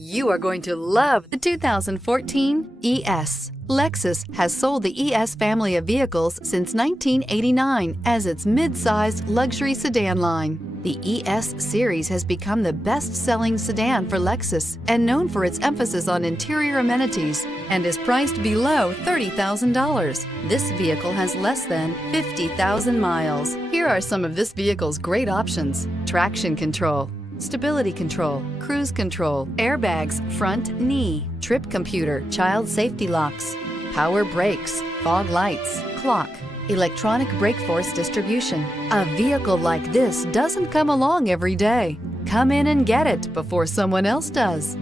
You are going to love the 2014 ES. Lexus has sold the ES family of vehicles since 1989 as its mid-sized luxury sedan line. The ES series has become the best-selling sedan for Lexus and known for its emphasis on interior amenities and is priced below $30,000. This vehicle has less than 50,000 miles. Here are some of this vehicle's great options: traction control, stability control, cruise control, airbags, front knee, trip computer, child safety locks, power brakes, fog lights, clock, electronic brake force distribution. A vehicle like this doesn't come along every day. Come in and get it before someone else does.